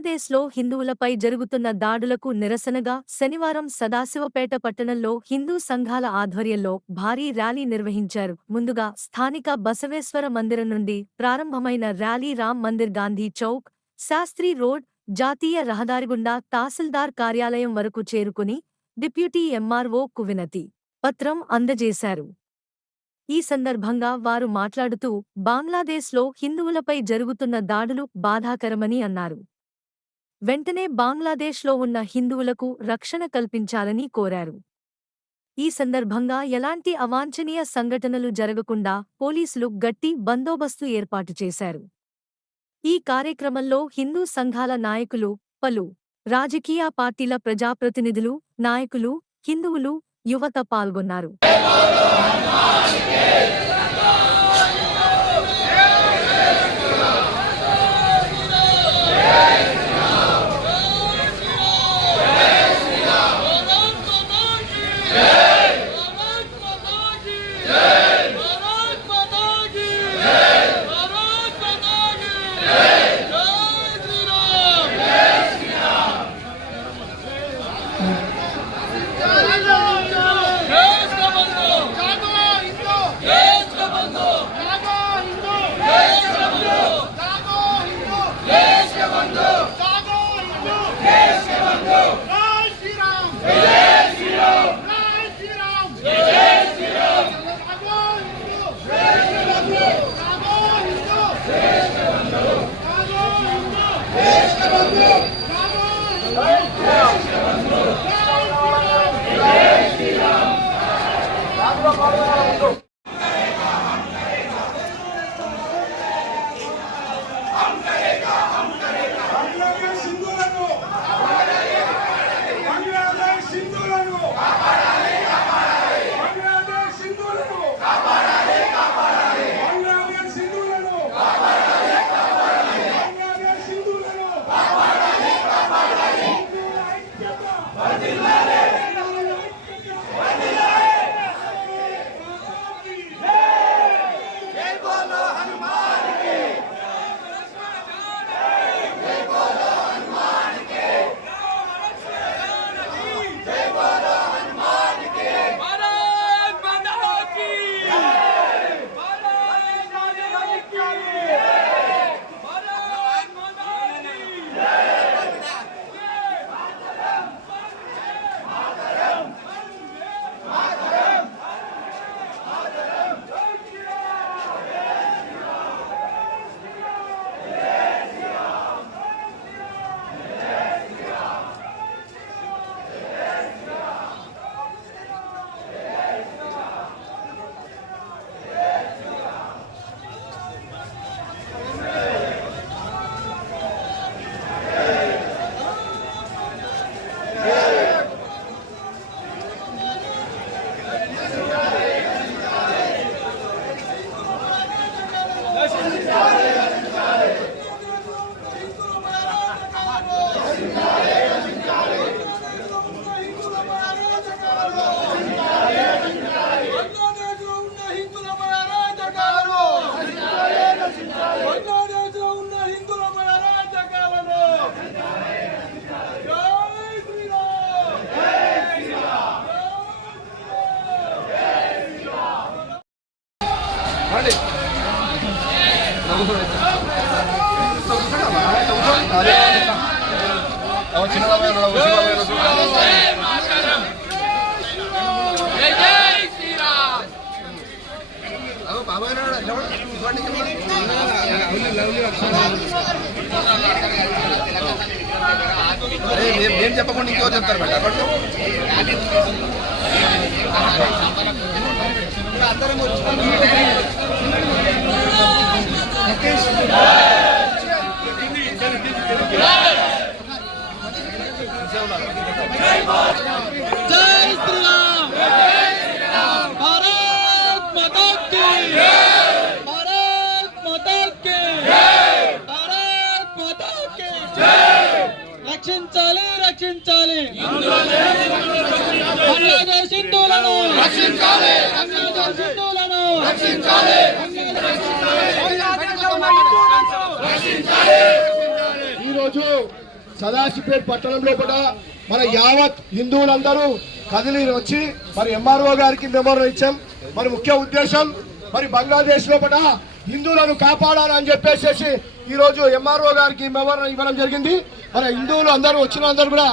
బంగ్లాదేశ్లో హిందువులపై జరుగుతున్న దాడులకు నిరసనగా శనివారం సదాశివపేట పట్టణంలో హిందూ సంఘాల ఆధ్వర్యంలో భారీ ర్యాలీ నిర్వహించారు. ముందుగా స్థానిక బసవేశ్వర మందిరం నుండి ప్రారంభమైన ర్యాలీ రామ్ మందిర్ గాంధీ చౌక్ శాస్త్రి రోడ్ జాతీయ రహదారి గుండా తహసీల్దార్ కార్యాలయం వరకు చేరుకుని డిప్యూటీ ఎంఆర్ఓ కువినతి పత్రం అందజేశారు. ఈ సందర్భంగా వారు మాట్లాడుతూ బంగ్లాదేశ్లో హిందువులపై జరుగుతున్న దాడులు బాధాకరమని అన్నారు. వెంటనే బంగ్లాదేశ్లో ఉన్న హిందువులకు రక్షణ కల్పించాలని కోరారు. ఈ సందర్భంగా ఎలాంటి అవాంఛనీయ సంఘటనలు జరగకుండా పోలీసులు గట్టి బందోబస్తు ఏర్పాటు చేశారు. ఈ కార్యక్రమంలో హిందూ సంఘాల నాయకులు పలు రాజకీయ పార్టీల ప్రజాప్రతినిధులు నాయకులు హిందువులు యువత పాల్గొన్నారు. Thank you. జై శ్రీరామ్ చెప్పకుండా ఇంకో చెప్తారు మేడం? అప్పట్లో రక్షించాలి. రక్షించాలి. బంగ్లాదేశ్ హిందువులను రక్షించాలి. బంగ్లాదేశ్ హిందువులను రక్షించాలి. రోజు సదాశివపేట పట్టణం లోపల మన యావత్ హిందువులందరూ కదిలి వచ్చి మరి ఎంఆర్ఓ గారికి మెమోరం ఇచ్చాం. మరి ముఖ్య ఉద్దేశం మరి బంగ్లాదేశ్ లోపల హిందువులను కాపాడాలని చెప్పేసి ఈ రోజు ఎంఆర్ఓ గారికి మెమోరం ఇవ్వడం జరిగింది. మరి హిందువులు అందరూ వచ్చిన అందరూ కూడా